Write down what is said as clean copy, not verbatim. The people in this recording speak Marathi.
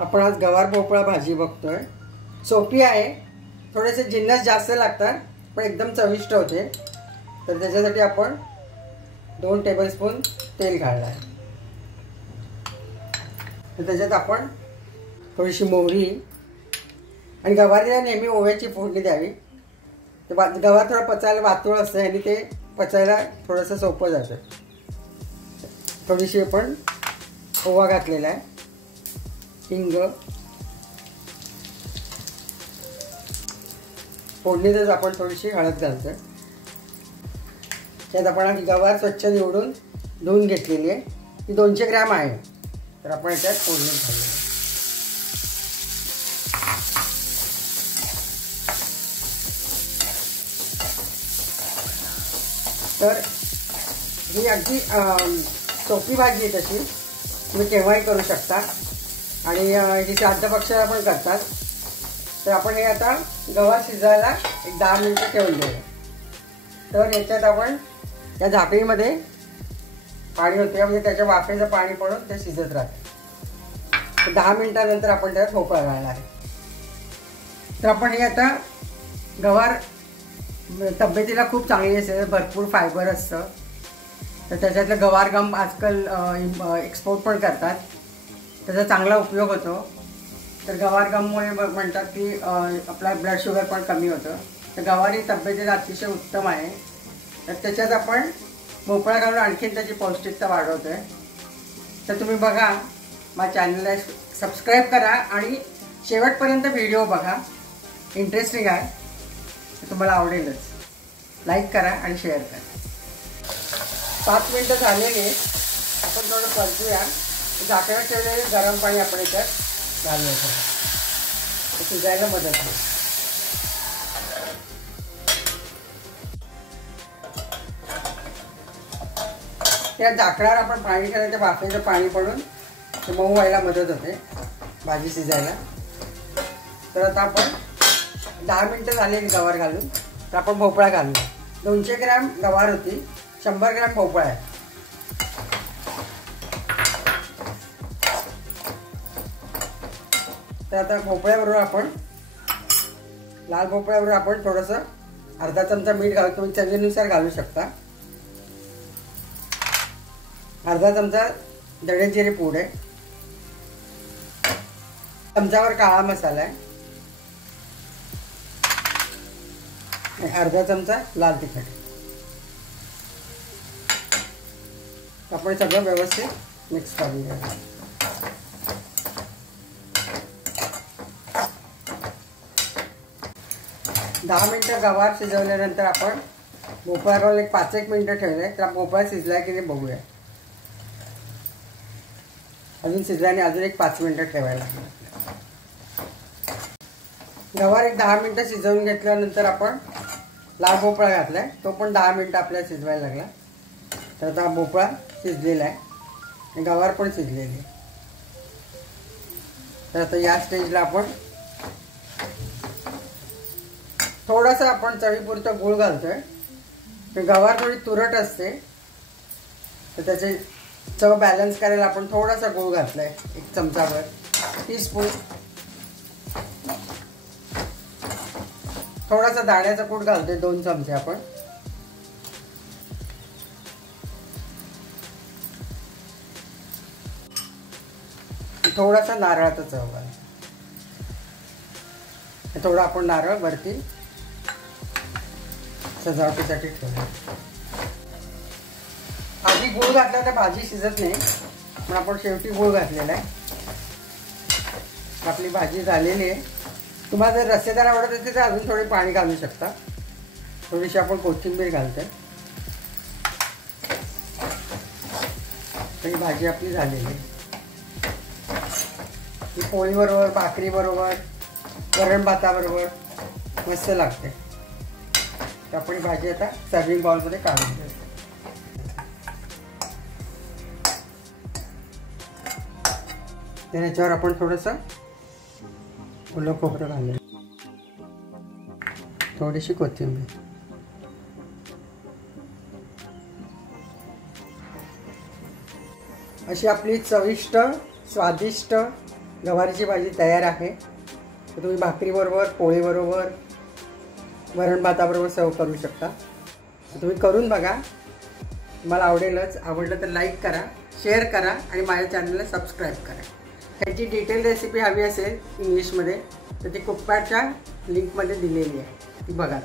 आपण आज गवार भोपळा भाजी बघतोय। सोपी आहे, थोडेसे जिन्नस जास्त लागतात पण एकदम चविष्ट होते। तर त्याच्यासाठी आपण 2 टेबलस्पून तेल घालणार आहे। तर त्याच्यात आपण थोडीशी मोहरी आणि गवारीला नेहमी ओव्याची फोडणी द्यावी। तर गवार थोडा पचायला वातुळ असतं आणि ते पचायला थोडंसं सोपं जातं। थोडीशी आपण ओवा घातलेला आहे, हिंग, फोडणीतच आपण थोडीशी हळद घालतोय। त्यात आपण गवार स्वच्छ निवडून धुवून घेतलेली आहे, ती 200 ग्रॅम आहे। तर आपण त्यात फोडणी घालूया। तर ही अगदी सोपी भाजी आहे, तशी तुम्ही केव्हाही करू शकता आणि ही श्राद्ध पक्षाला पण करतात। तर आपण हे आता गवार शिजायला एक 10 मिनिटं ठेवून देऊया। तर याच्यात आपण या झाकणीमध्ये पाणी होते, म्हणजे त्याच्या वाफेचं पाणी पडून ते शिजत राहते। 10 मिनिटानंतर आपण त्यात भोपळा घालणार आहे। तर आपण हे आता गवार तब्येतीला खूप चांगली असते, भरपूर फायबर असतं। तर त्याच्यातलं गवार गम आजकाल एक्सपोर्ट पण करतात, त्याचा चांगला उपयोग होतो। तर गवार गममुळे म्हणतात की आपला ब्लड शुगर पण कमी होतं। तर गवार ही तब्येतीला अतिशय उत्तम आहे। तर त्याच्यात आपण भोपळा घालून आणखीन त्याची पौष्टिकता वाढवतोय। तर तुम्ही बघा, माझ्या चॅनलला सबस्क्राईब करा आणि शेवटपर्यंत व्हिडिओ बघा, इंटरेस्टिंग आहे, तुम्हाला आवडेलच। लाईक करा आणि शेअर करा। 5 मिनिटं झालेली, आपण थोडं परतूया। झाकणात ठेवलेले गरम पाणी आपण याच्यात घालूया, शिजायला मदत होईल। त्या झाकणावर आपण पाणी ठेवलं, त्या वाफेचं पाणी पडून ते मऊ व्हायला मदत होते, भाजी शिजायला। तर आता आपण 10 मिनिटं झालेली गवार घालून, तर आपण भोपळा घालू। 200 ग्रॅम गवार होती, 100 ग्रॅम भोपळा आहे। तर आता भोपळ्याबरोबर आपण, लाल भोपळ्याबरोबर आपण थोडंसं अर्धा चमचा मीठ घालू, तुम्ही चवीनुसार घालू शकता। अर्धा चमचा धणे जिरे पूड आहे, चमचावर काळा मसाला आहे, अर्धा चमचा लाल तिखट। आपण सगळं व्यवस्थित मिक्स करूया। दहा मिनिटं गवार शिजवल्यानंतर आपण भोपळा घालून एक 5-1 मिनिटं ठेवले। तर भोपळा शिजलाय की नाही बघूया। अजून शिजल्याने अजून एक 5 मिनिटं ठेवायला लागेल। गवार एक 10 मिनिटं शिजवून घेतल्यानंतर आपण लाल भोपळा घातलाय, तो पण 10 मिनिटं आपल्याला शिजवायला लागला। तर आता भोपळा शिजलेला आहे आणि गवार पण शिजलेली आहे। तर आता या स्टेजला आपण थोडासा आपण चवीपुरतं गूळ घालतोय। गवार थोडी तुरट असते, तर त्याचे चव बॅलन्स करायला आपण थोडासा गूळ घातलाय, 1 चमचाभर, टीस्पून। थोडासा दाण्याचा कूट घालतोय, 2 चमचे आपण। थोडासा नारळाचा चव घाल, थोडा आपण नारळ वरती सजावटीसाठी ठेवूया। आधी गूळ घातला तर भाजी शिजत नाही, पण आपण शेवटी गूळ घातलेला आहे। आपली भाजी झालेली आहे। तुम्हाला जर रस्सेदार आवडत असेल तर अजून थोडे पाणी घालू शकता। थोडीशी आपण कोथिंबीर घालतोय। ही भाजी आपली झालेली आहे। ही पोळीबरोबर, भाकरीबरोबर, वरण भाताबरोबर मस्त लागते। तर आपण भाजी आता सर्विंग बाउलमध्ये काढून घेऊ। त्याच्यावर आपण थोडंसं ओलं खोबरं घालूया, थोडीशी कोथिंबीर। अशी आपली चविष्ट, स्वादिष्ट गवारीची भाजी तयार आहे. तर तुम्ही भाकरीबरोबर, पोळीबरोबर, वरण भाताबरोबर सर्व करू शकता. तर तुम्ही करून बघा, तुम्हाला आवडेलच. आवडलं तर लाईक करा, शेअर करा आणि माझ्या चॅनलला सबस्क्राईब करा. ह्याची डिटेल रेसिपी हवी असेल इंग्लिशमध्ये तर ती कुकपॅडच्या लिंकमध्ये दिलेली आहे, ती बघा.